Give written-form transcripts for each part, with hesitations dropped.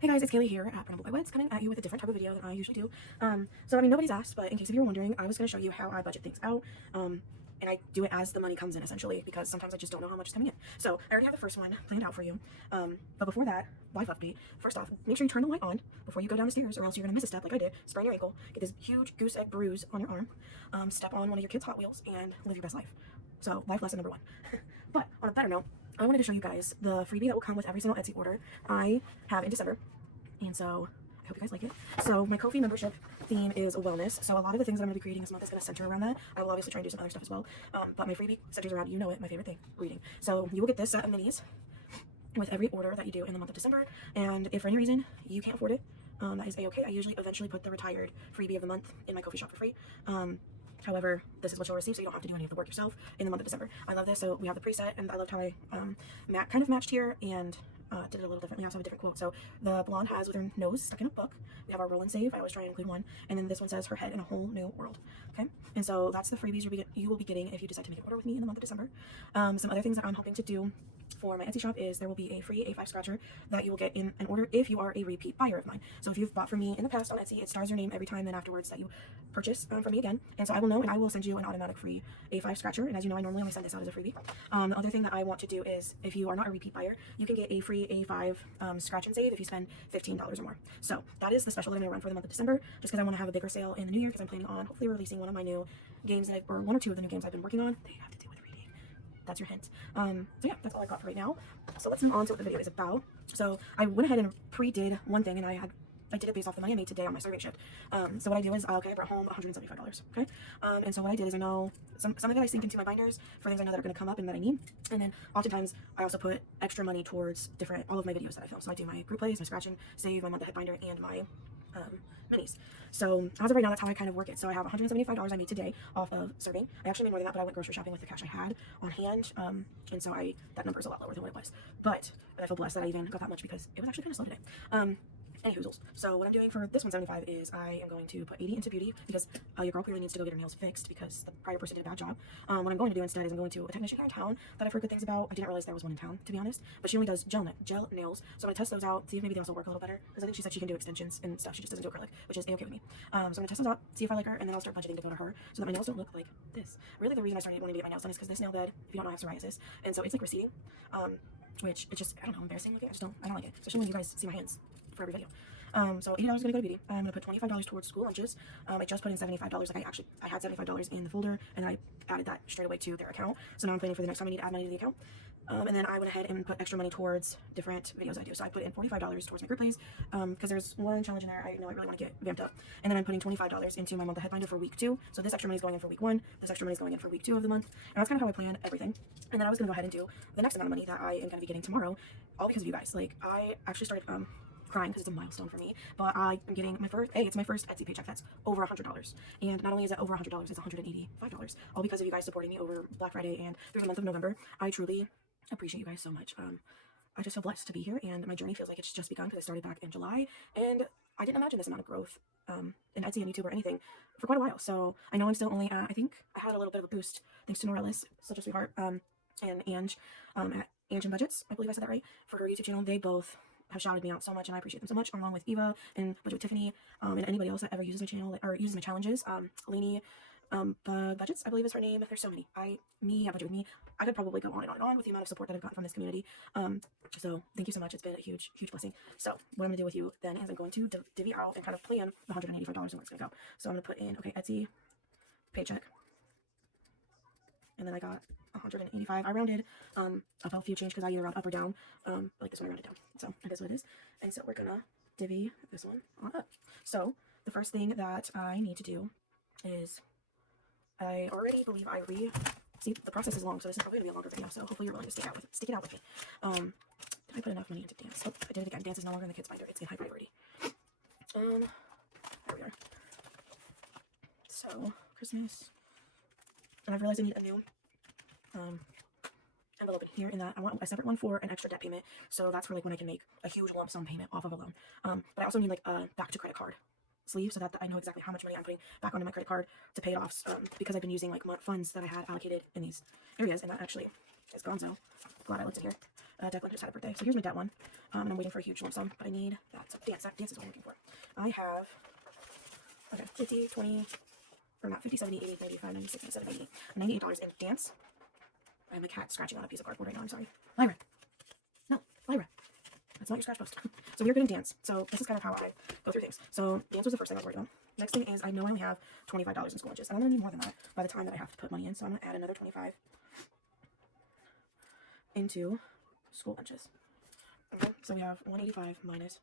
Hey guys, it's Kayla here at budgetwithmi coming at you with a different type of video than I usually do. So nobody's asked, but in case if you're wondering, I was going to show you how I budget things out. And I do it as the money comes in, essentially, because sometimes I just don't know how much is coming in. So I already have the first one planned out for you. But before that, life update. First off, make sure you turn the light on before you go down the stairs, or else you're going to miss a step like I did. Sprain your ankle, get this huge goose egg bruise on your arm, step on one of your kids' Hot Wheels, and live your best life. So life lesson number one. But on a better note, I wanted to show you guys the freebie that will come with every single Etsy order I have in December. And so I hope you guys like it. So my Kofi membership theme is wellness. So a lot of the things that I'm going to be creating this month is going to center around that. I will obviously try and do some other stuff as well. But my freebie centers around, you know it, my favorite thing, reading. So you will get this set of minis with every order that you do in the month of December. And if for any reason you can't afford it, that is a-okay. I usually eventually put the retired freebie of the month in my Kofi shop for free. However, this is what you'll receive, so you don't have to do any of the work yourself in the month of December. I love this. So we have the preset, and I loved how I kind of matched here and did it a little differently. I also have a different quote. So the blonde has with her nose stuck in a book. We have our roll and save. I always try and include one. And then this one says her head in a whole new world. Okay. And so that's the freebies you will be getting if you decide to make an order with me in the month of December. Some other things that I'm hoping to do for my Etsy shop is there will be a free A5 scratcher that you will get in an order if you are a repeat buyer of mine. So if you've bought from me in the past on Etsy, it stars your name every time then afterwards that you purchase from me again. And so I will know, and I will send you an automatic free A5 scratcher. And as you know, I normally only send this out as a freebie. The other thing that I want to do is if you are not a repeat buyer, you can get a free A5 scratch and save if you spend $15 or more. So that is the special that I'm going to run for the month of December, just because I want to have a bigger sale in the new year, because I'm planning on hopefully releasing one of my new games, or one or two of the new games I've been working on. They have to do with reading. That's your hint. So yeah, that's all I got for right now. So let's move on to what the video is about. So I went ahead and pre-did one thing, and I did it based off the money I made today on my serving shift. So what I do is, I brought home $175, okay? And so what I did is I know something that I sink into my binders for things I know that are going to come up and that I need. And then oftentimes I also put extra money towards all of my videos that I film. So I do my group plays, my scratch and save, my month ahead binder, and my minis. So as of right now, that's how I kind of work it. So I have $175 I made today off of serving. I actually made more than that, but I went grocery shopping with the cash I had on hand. And so that number is a lot lower than what it was. But I feel blessed that I even got that much because it was actually kind of slow today. Anywhoozles. So what I'm doing for this 175 is I am going to put 80 into beauty because your girl clearly needs to go get her nails fixed because the prior person did a bad job. What I'm going to do instead is I'm going to a technician here in town that I've heard good things about. I didn't realize there was one in town, to be honest, but she only does gel nails. So I'm going to test those out, see if maybe they also work a little better, because I think she said she can do extensions and stuff. She just doesn't do acrylic, which is okay with me. So I'm going to test those out, see if I like her, and then I'll start budgeting to go to her so that my nails don't look like this. Really, the reason I started wanting to get my nails done is because this nail bed, if you don't know, I have psoriasis, and so it's like receding, which it's just, I don't know, embarrassing looking. I don't like it, especially when you guys see my hands for every video. So $80 is going to go to beauty. I'm going to put $25 towards school lunches. I just put in $75. Like I had $75 in the folder, and I added that straight away to their account. So now I'm planning for the next time I need to add money to the account. And then I went ahead and put extra money towards different videos I do. So I put in $45 towards my group plays, because there's one challenge in there I know I really want to get vamped up. And then I'm putting $25 into my month ahead binder for week 2. So this extra money is going in for week 1. This extra money is going in for week 2 of the month. And that's kind of how I plan everything. And then I was going to go ahead and do the next amount of money that I am going to be getting tomorrow, all because of you guys. Like, I actually started crying because it's a milestone for me, but I am getting it's my first Etsy paycheck that's over $100, and not only is it over $100, it's $185, all because of you guys supporting me over Black Friday and through the month of November. I truly appreciate you guys so much. I just feel blessed to be here, and my journey feels like it's just begun because I started back in July, and I didn't imagine this amount of growth in Etsy and YouTube or anything for quite a while. So I know I'm still only I think I had a little bit of a boost thanks to Norellis, such a sweetheart, and Ange at Ange and Budgets, I believe I said that right, for her YouTube channel. They both have shouted me out so much, and I appreciate them so much, along with Eva and Budget with Tiffany, and anybody else that ever uses my channel or uses my challenges. Lainey, Budgets, I believe is her name. There's so many. Budget with me. I could probably go on and on with the amount of support that I've gotten from this community. So thank you so much. It's been a huge, huge blessing. So what I'm gonna do with you then is I'm going to divvy out and kind of plan the $185 and where it's gonna go. So I'm gonna put in, okay, Etsy paycheck, and then I got 185. I rounded up a few change because I either round up or down. Like this one I rounded down. So that is what it is. And so we're gonna divvy this one on up. So the first thing that I need to do is I already believe see, the process is long, so this is probably gonna be a longer video. So hopefully you're willing to stick it out with me. Did I put enough money into dance? Oh, I did it again. Dance is no longer in the kids' binder. It's in high priority. There we are. So Christmas. And I've realized I need a new envelope in here, in that I want a separate one for an extra debt payment. So that's for like when I can make a huge lump sum payment off of a loan. But I also need like a back to credit card sleeve so that I know exactly how much money I'm putting back onto my credit card to pay it off, because I've been using like funds that I had allocated in these areas, and that actually is gone. So glad I looked in here. Declan just had a birthday. So here's my debt one. And I'm waiting for a huge lump sum, but I need that. So dance is what I'm looking for. I have, okay, 50, 20, or not 50, 70, 80, 85, 96, 97, 80, $98 in dance. I have my cat scratching on a piece of cardboard right now. I'm sorry. Lyra. No, Lyra. That's not your scratch post. So we are good in dance. So this is kind of how I go through things. So dance was the first thing I was worried on. Next thing is I know I only have $25 in school lunches. And I'm going to need more than that by the time that I have to put money in. So I'm going to add another 25 into school lunches. Okay, so we have 185 minus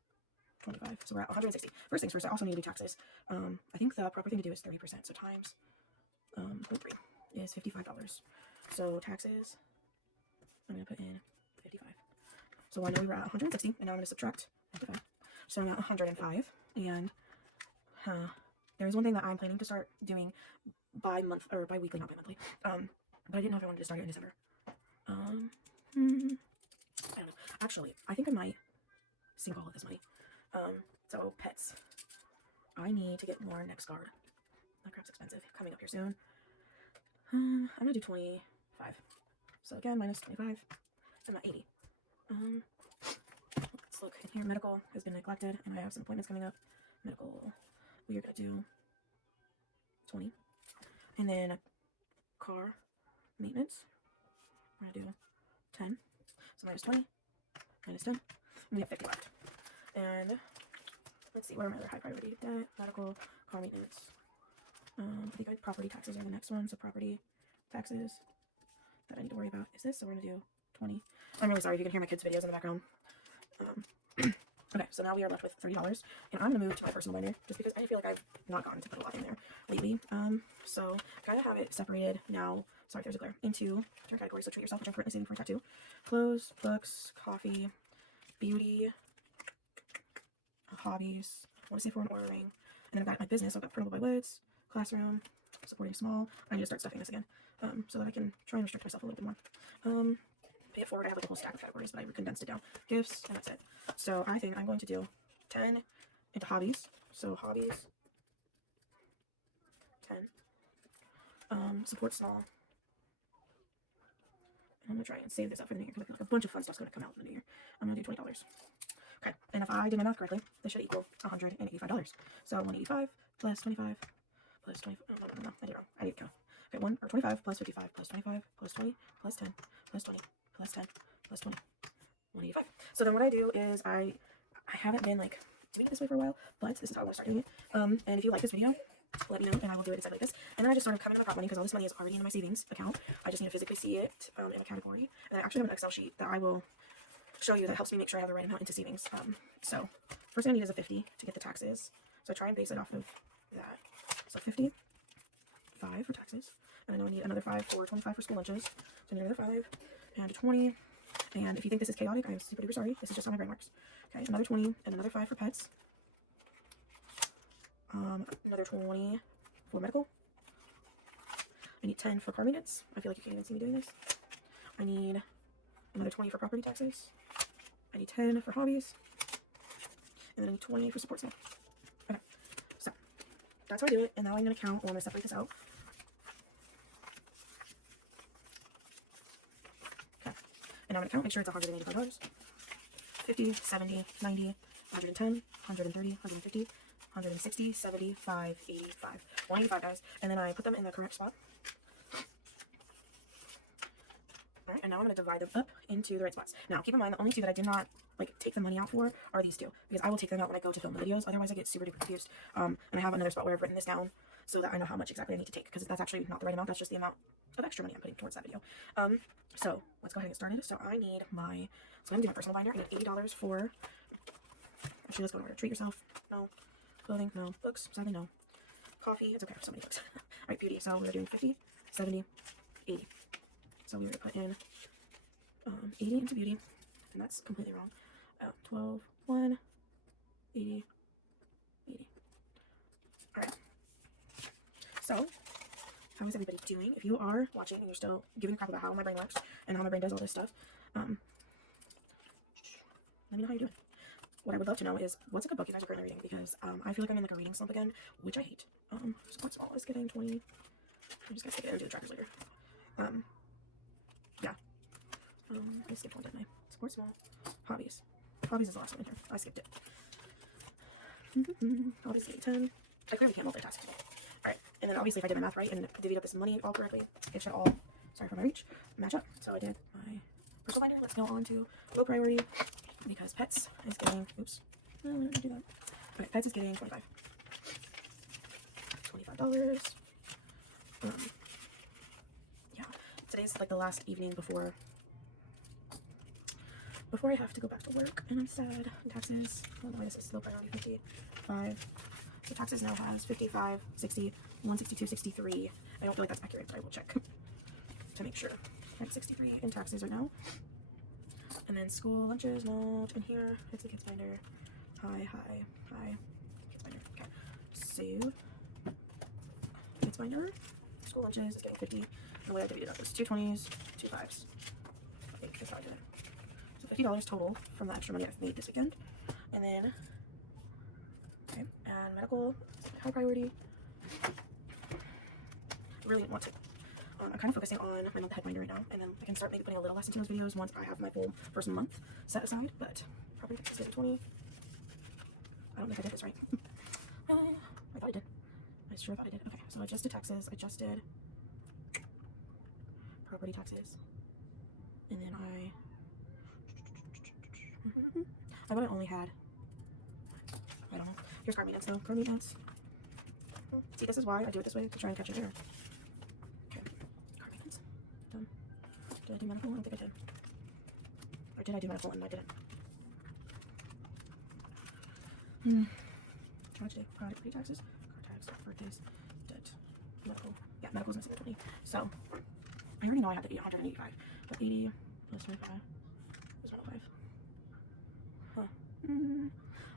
25. So we're at 160. First things first, I also need to do taxes. I think the proper thing to do is 30%. So times 0.3 is $55. So taxes, I'm going to put in 55. So I know we were at 160, and now I'm going to subtract 55. So I'm at 105, and there's one thing that I'm planning to start doing bi-month, or bi-weekly, not bi-monthly, but I didn't know if I wanted to start it in December. I don't know. Actually, I think I might sink all of this money. So pets. I need to get more next guard. That crap's expensive. Coming up here soon. I'm going to do 25. So again, minus 25. I'm at 80. Let's look in here. Medical has been neglected, and I have some appointments coming up. Medical, we are going to do 20. And then car maintenance, we're going to do 10. So minus 20, minus 10. And we have 50 left. And let's see, what are my other high priority? Debt, medical, car maintenance. I think property taxes are the next one. So property taxes that I need to worry about is this. So we're going to do 20. I'm really sorry if you can hear my kids' videos in the background. Okay, so now we are left with $30, and I'm going to move to my personal binder just because I feel like I've not gotten to put a lot in there lately. So I kind of have it separated now, sorry there's a glare, into different categories. So treat yourself, which I'm currently saving for a tattoo, clothes, books, coffee, beauty, hobbies, I want to save for an Oura ring, and then I've got my business. So I've got printable by Woods, classroom, supporting small. I need to start stuffing this again so that I can try and restrict myself a little bit more. Pay it forward, I have like a whole stack of categories, but I condensed it down. Gifts, and that's it. So I think I'm going to do 10 into hobbies. So hobbies, 10. Support small. And I'm going to try and save this up for the new year because I feel like a bunch of fun stuff's going to come out in the new year. I'm going to do $20. Okay, and if I did my math correctly, this should equal $185. So 185 plus 25 plus 20. Oh, no, I did it wrong. I need to go. Okay, 25 plus 55 plus 25 plus 20 plus 10 plus 20 plus 10 plus 20. 185. So then what I do is I haven't been like doing it this way for a while, but this is how I want to start doing it. And if you like this video, let me know and I will do it exactly like this. And then I just sort of come into my prop money because all this money is already in my savings account. I just need to physically see it in a category. And I actually have an Excel sheet that I will show you that helps me make sure I have the right amount into savings. So first thing I need is a 50 to get the taxes. So I try and base it off of that. So 50, 5 for taxes. And I know I need another 5 for 25 for school lunches. So I need another 5 and 20. And if you think this is chaotic, I'm super duper sorry. This is just how my brain works. Okay, another 20 and another 5 for pets. Another 20 for medical. I need 10 for car maintenance. I feel like you can't even see me doing this. I need another 20 for property taxes. I need 10 for hobbies. And then I need 20 for support staff. Okay, so that's how I do it. And now I'm going to count. I'm going to separate this out. And I'm going to count, make sure it's $185. 50, 70, 90, 110, 130, 150, 160, 75, 85. 185, guys. And then I put them in the correct spot. Alright, and now I'm going to divide them up into the right spots. Now, keep in mind, the only two that I did not take the money out for are these two. Because I will take them out when I go to film the videos. Otherwise, I get super duper confused. And I have another spot where I've written this down so that I know how much exactly I need to take. Because that's actually not the right amount. That's just the amount of extra money I'm putting towards that video. So let's go ahead and get started. So I need my, so I'm going to do my personal binder. I need $80 for, actually let's go in order. Treat yourself, no. Clothing, no. Books, sadly no. Coffee, it's okay, I have so many books. Alright, beauty, so we're doing 50, 70, 80. So we're going to put in 80 into beauty, and that's completely wrong. 12, 1, 80, 80. Alright. So, how is everybody doing? If you are watching and you're still giving crap about how my brain works and how my brain does all this stuff, let me know how you're doing. What I would love to know is what's a good book you guys are currently reading, because I feel like I'm in like a reading slump again, which I hate. Support small is getting 20. I'm just gonna take it and do the trackers later. Yeah. I skipped one, didn't I? or small. Hobbies. Hobbies is the last one in here. I skipped it. Hobbies is 10. I clearly can't multitask as well. Alright, and then obviously if I did my math right and divvied up this money all correctly, it should all, sorry for my reach, match up. So I did my personal binder. Let's go on to low priority because pets is getting, oops, no, we don't do that. Okay, pets is getting $25. Yeah, today's like the last evening before I have to go back to work, and I'm sad. Taxes, oh no, this is low priority 55. So taxes now has 55, 60, 162, 63. I don't feel like that's accurate, but I will check to make sure. Right, 63 in taxes right now. And then school lunches not in here. It's the kids binder. Hi. Kids binder. Okay. So kids binder. School lunches is getting 50. The way I divided it up was 2 20s, 2 5s. I think that's how I did it. So $50 total from the extra money I've made this weekend. And then okay, and medical is high priority. I really want to. I'm kind of focusing on my month ahead binder right now, and then I can start maybe putting a little less into those videos once I have my full first month set aside. But property tax is 20. I don't think I did this right. I thought I did. I sure thought I did. Okay, so I adjusted taxes, adjusted property taxes, and then I would have only had, I don't know. Here's car maintenance though. Car maintenance. See, this is why I do it this way, to try and catch an error. Okay, car maintenance. Done. Did I do medical? I don't think I did. Or did I do medical and I didn't? How much did property taxes? Car tax, birthdays, debt, medical. Yeah, medical's missing 20. So, I already know I have to be 185. But 80 plus 25 is 105. Huh.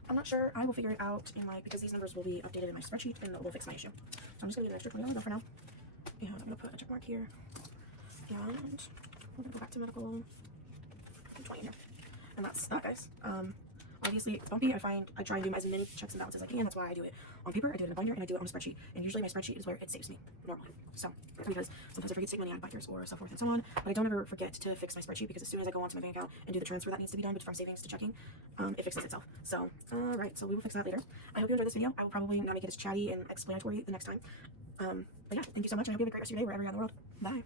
I'm not sure. I will figure it out in my, because these numbers will be updated in my spreadsheet and it will fix my issue. So I'm just going to leave an extra $20 for now. And I'm going to put a check mark here. And we're going to go back to medical. 20 here. And that's that, guys. Obviously, bumpy, I try and do as many checks and balances as I can. That's why I do it on paper, I do it in a binder, and I do it on a spreadsheet. And usually my spreadsheet is where it saves me normally. So, because sometimes I forget to take money out of binders or so forth and so on. But I don't ever forget to fix my spreadsheet because as soon as I go onto my bank account and do the transfer that needs to be done from savings to checking, it fixes itself. So, alright, so we will fix that later. I hope you enjoyed this video. I will probably not make it as chatty and explanatory the next time. But yeah, thank you so much, and I hope you have a great rest of your day wherever you're in the world. Bye.